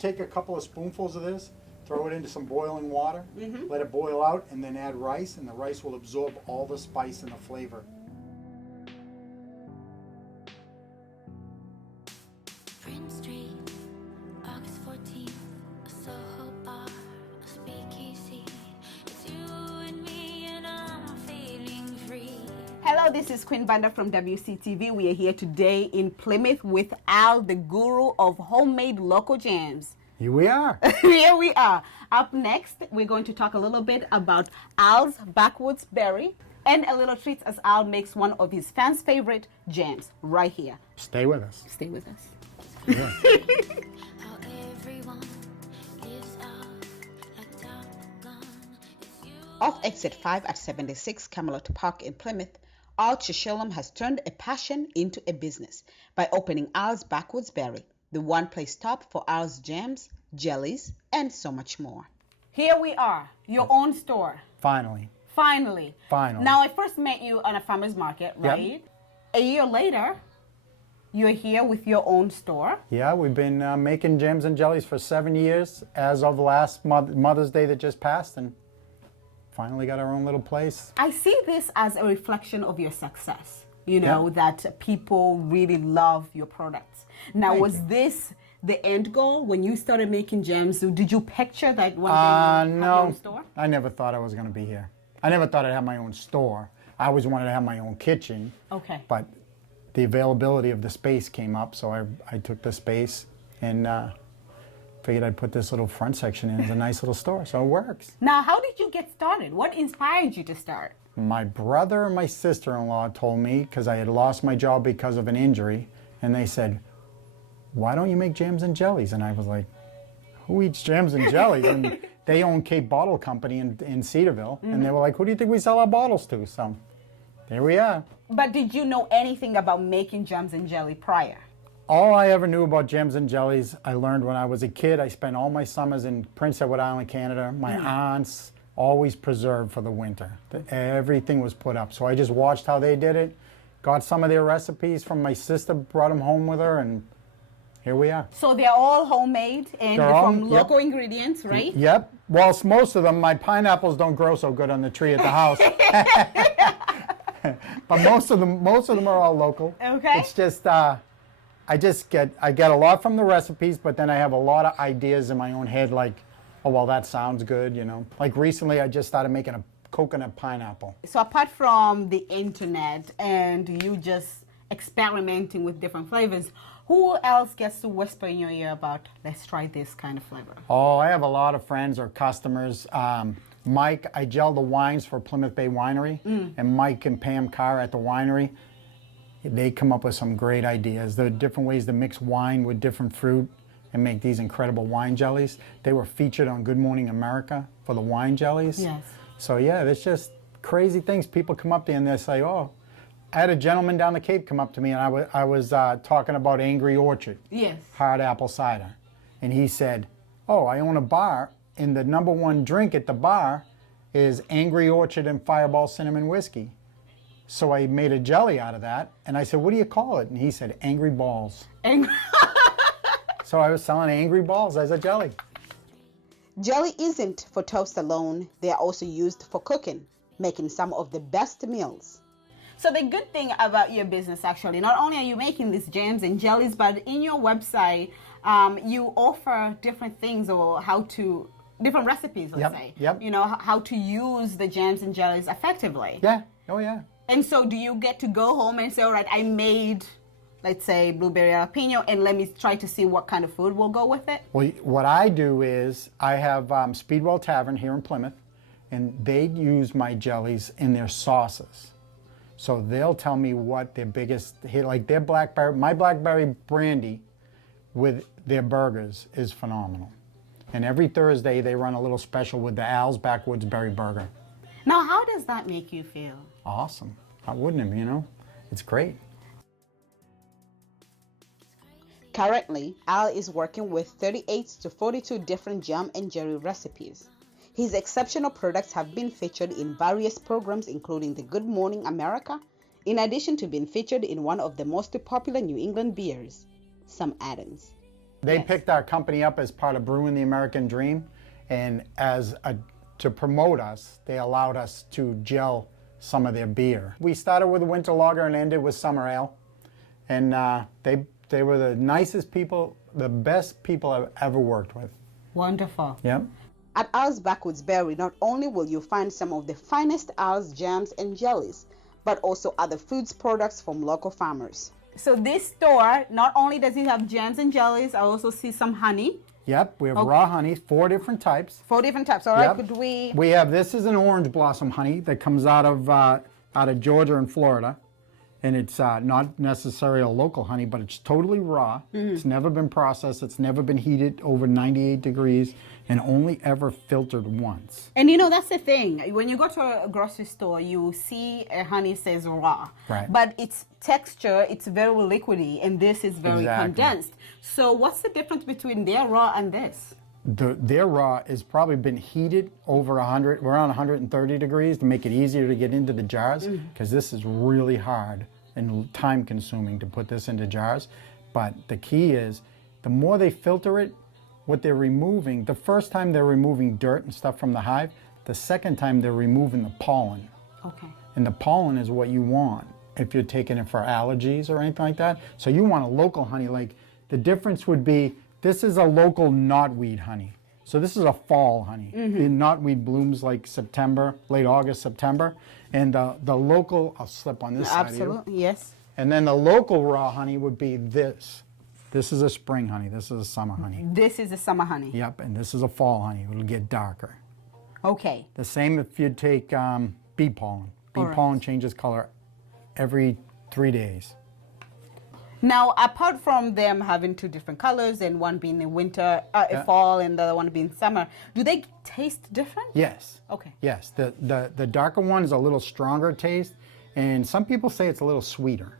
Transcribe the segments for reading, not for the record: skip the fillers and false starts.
take a couple of spoonfuls of this, throw it into some boiling water, let it boil out, and then add rice, and the rice will absorb all the spice and the flavor. Prince Street, August 14th, a Soho bar, a speakeasy. It's you and me and I'm feeling free. Hello, this is Queen Banda from WCTV. We are here today in Plymouth with Al, the guru of homemade local jams. Here we are. Here we are. Up next, we're going to talk a little bit about Al's Backwoods Barrie and a little treat as Al makes one of his fans' favorite jams right here. Stay with us. Stay with us. Yeah. How everyone lives out like Top Gun. It's you. Off exit 5 at 76 Camelot Park in Plymouth, Al Chisholm has turned a passion into a business by opening Al's Backwoods Barrie, the one-place stop for Al's jams, jellies, and so much more. Here we are, your own store. Finally. Finally. Finally. Now, I first met you on a farmer's market, right? Yep. A year later, you're here with your own store. Yeah, we've been making jams and jellies for 7 years as of last Mother's Day that just passed, and finally got our own little place. I see this as a reflection of your success, you know, that people really love your products. Now, Thank was you. this the end goal when you started making jams? Did you picture that one day you would have your own store? I never thought I was going to be here. I never thought I'd have my own store. I always wanted to have my own kitchen. Okay. But the availability of the space came up, so I took the space and figured I'd put this little front section in as a nice little store, so it works. Now, how did you get started? What inspired you to start? My brother and my sister-in-law told me, because I had lost my job because of an injury, and they said, why don't you make jams and jellies? And I was like, who eats jams and jellies? And they own Cape Bottle Company in Cedarville, and they were like, who do you think we sell our bottles to? So there we are. But did you know anything about making jams and jelly prior? All I ever knew about jams and jellies, I learned when I was a kid. I spent all my summers in Prince Edward Island, Canada. My aunts always preserved for the winter. Everything was put up. So I just watched how they did it, got some of their recipes from my sister, brought them home with her, and here we are. So they're all homemade and They're all- from yep. local ingredients, right? Yep. Well, most of them, my pineapples don't grow so good on the tree at the house. But most of them are all local. Okay. It's just I get a lot from the recipes, but then I have a lot of ideas in my own head, like, oh well, that sounds good, you know. Like recently, I just started making a coconut pineapple. So apart from the internet and you just experimenting with different flavors, who else gets to whisper in your ear about, let's try this kind of flavor? Oh, I have a lot of friends or customers. Mike, I gel the wines for Plymouth Bay Winery, and Mike and Pam Carr at the winery, they come up with some great ideas. There are different ways to mix wine with different fruit and make these incredible wine jellies. They were featured on Good Morning America for the wine jellies. Yes. So yeah, there's just crazy things. People come up to you and they say, oh, I had a gentleman down the Cape come up to me and I was talking about Angry Orchard, Yes. hard apple cider. And he said, oh, I own a bar and the #1 drink at the bar is Angry Orchard and Fireball Cinnamon Whiskey. So I made a jelly out of that, and I said, what do you call it? And he said, Angry Balls. So I was selling Angry Balls as a jelly. Jelly isn't for toast alone. They are also used for cooking, making some of the best meals. So the good thing about your business, actually, not only are you making these jams and jellies, but in your website, you offer different things or different recipes, let's say. Yep. You know, how to use the jams and jellies effectively. Yeah, oh yeah. And so do you get to go home and say, all right, I made, let's say, blueberry jalapeno, and let me try to see what kind of food will go with it? Well, what I do is I have Speedwell Tavern here in Plymouth, and they use my jellies in their sauces. So they'll tell me what their biggest hit, like their my blackberry brandy with their burgers is phenomenal. And every Thursday they run a little special with the Al's Backwoods Barrie burger. Now, how does that make you feel? Awesome. I wouldn't have, you know? It's great. Currently, Al is working with 38 to 42 different jam and jelly recipes. His exceptional products have been featured in various programs including the Good Morning America, in addition to being featured in one of the most popular New England beers, Sam Adams. They Yes. picked our company up as part of Brewing the American Dream, and to promote us, they allowed us to gel some of their beer. We started with a winter lager and ended with summer ale, and they were the nicest people, the best people I've ever worked with. Wonderful. Yep. At Al's Backwoods Barrie, not only will you find some of the finest Al's jams and jellies, but also other foods products from local farmers. So this store, not only does it have jams and jellies, I also see some honey. Yep, we have Okay. raw honey, 4 different types. 4 different types. All right, Yep. could we... We have, this is an orange blossom honey that comes out of Georgia and Florida. And it's not necessarily a local honey, but it's totally raw. It's never been processed. It's never been heated over 98 degrees and only ever filtered once. And you know, that's the thing. When you go to a grocery store, you see a honey says raw. Right. But its texture, it's very liquidy, and this is very Exactly. condensed. So what's the difference between their raw and this? Their raw has probably been heated over 100, around 130 degrees to make it easier to get into the jars, because this is really hard and time consuming to put this into jars. But the key is, the more they filter it, what they're removing, the first time they're removing dirt and stuff from the hive, the second time they're removing the pollen. Okay. And the pollen is what you want if you're taking it for allergies or anything like that. So you want a local honey. Like, the difference would be, this is a local knotweed honey. So this is a fall honey. The knotweed blooms like September, late August, September. And the local, I'll slip on this side of you. Absolutely, yes. And then the local raw honey would be this. This is a spring honey. This is a summer honey. This is the summer honey. Yep, and this is a fall honey. It'll get darker. Okay. The same if you take bee pollen. Bee Alright. pollen changes color every 3 days. Now, apart from them having 2 different colors and one being in winter, fall, and the other one being summer, do they taste different? Yes. Okay. Yes, the darker one is a little stronger taste, and some people say it's a little sweeter.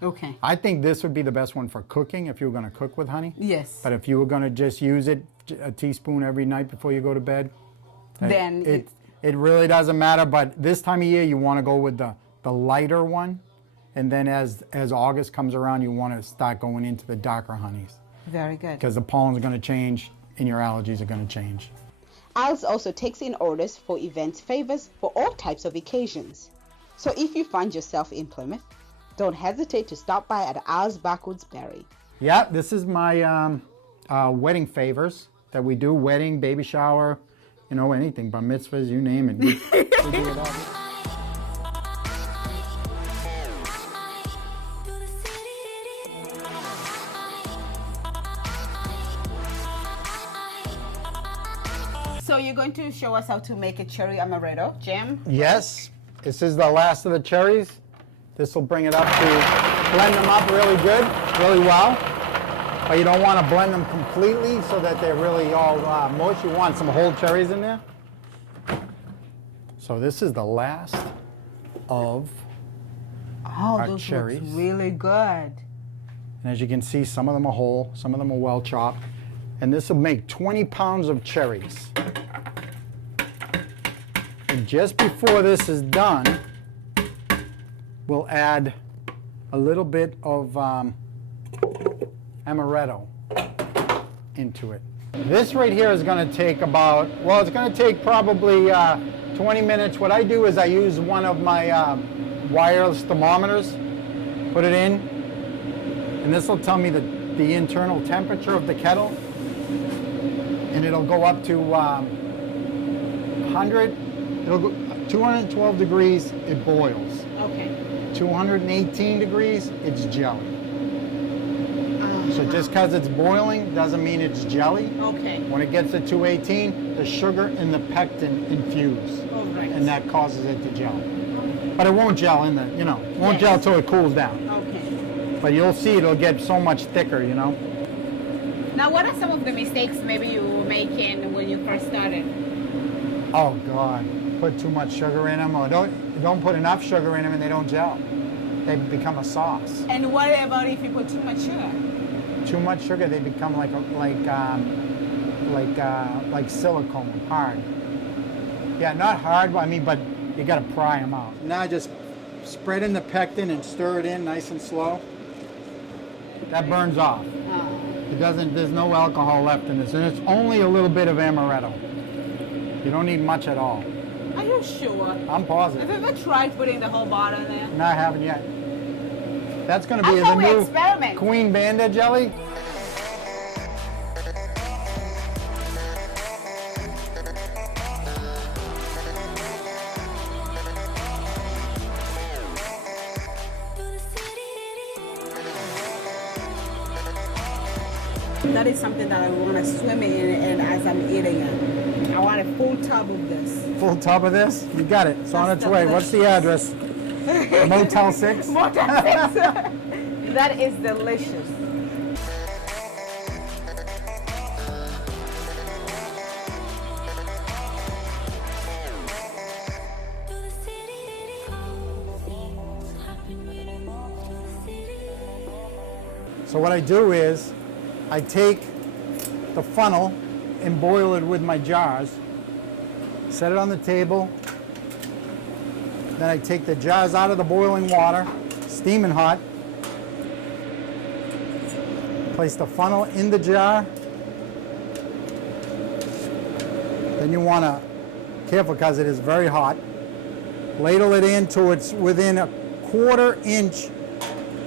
Okay. I think this would be the best one for cooking if you were going to cook with honey. Yes. But if you were going to just use it, a teaspoon every night before you go to bed, Then it really doesn't matter. But this time of year, you want to go with the lighter one, and then as August comes around, you want to start going into the darker honeys, Very good. because the pollen's going to change and your allergies are going to change. Al's also takes in orders for events favors for all types of occasions. So if you find yourself in Plymouth, don't hesitate to stop by at Al's Backwoods Barrie. Yeah, this is my wedding favors that we do, wedding, baby shower, you know, anything, bar mitzvahs, you name it. We do it all. So you're going to show us how to make a cherry amaretto jam? Yes, this is the last of the cherries. This will bring it up to blend them up really good, really well. But you don't want to blend them completely so that they're really all mush. You want some whole cherries in there. So this is the last of, Oh, Our those cherries. look really good. and as you can see, some of them are whole, some of them are well chopped. And this will make 20 pounds of cherries. And just before this is done, we'll add a little bit of amaretto into it. This right here is going to take about, well, it's going to take probably 20 minutes. What I do is I use one of my wireless thermometers, put it in, and this will tell me the internal temperature of the kettle, and it'll go up to 100, it'll go 212 degrees, it boils. Okay. 218 degrees, it's jelly. So just because it's boiling doesn't mean it's jelly. Okay. When it gets to 218, the sugar and the pectin infuse, All right. and that causes it to gel. But it won't gel in the, you know, it won't gel till it cools down. Okay. But you'll see it'll get so much thicker, you know. Now, what are some of the mistakes maybe you were making when you first started? Oh God, put too much sugar in them, or don't put enough sugar in them, and they don't gel. They become a sauce. And what about if you put too much sugar? Too much sugar, they become like silicone, hard. Yeah, not hard, I mean, but you gotta pry them out. Now just spread in the pectin and stir it in nice and slow. That burns off. It doesn't, there's no alcohol left in this, and it's only a little bit of amaretto. You don't need much at all. Are you sure? I'm positive. Have you ever tried putting the whole bottle in there? No, I haven't yet. That's going to be That's the how we new experiment. Queen Banda jelly. That is something that I want to swim in, and as I'm eating it, I want a full tub of this. Full tub of this? You got it. It's on That's its way. What's the address? Motel 6? Motel 6. That is delicious. So what I do is I take the funnel and boil it with my jars, set it on the table, then I take the jars out of the boiling water, steaming hot, place the funnel in the jar, then you want to, careful because it is very hot, ladle it in till it's within a 1/4 inch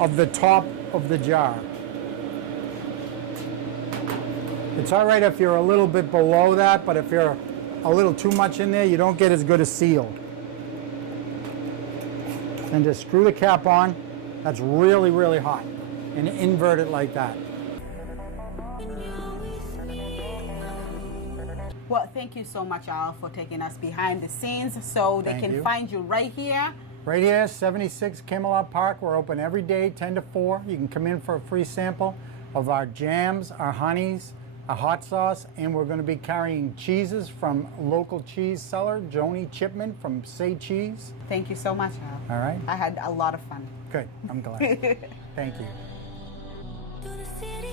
of the top of the jar. It's all right if you're a little bit below that, but if you're a little too much in there, you don't get as good a seal. And just screw the cap on. That's really, really hot. And invert it like that. Well, thank you so much, Al, for taking us behind the scenes so they Thank can you. find you right here. Right here, 76 Camelot Park. We're open every day, 10 to 4. You can come in for a free sample of our jams, our honeys, our hot sauce, and we're going to be carrying cheeses from local cheese seller, Joni Chipman from Say Cheese. Thank you so much, Al. All right. I had a lot of fun. Good. I'm glad. Thank you. Through the city.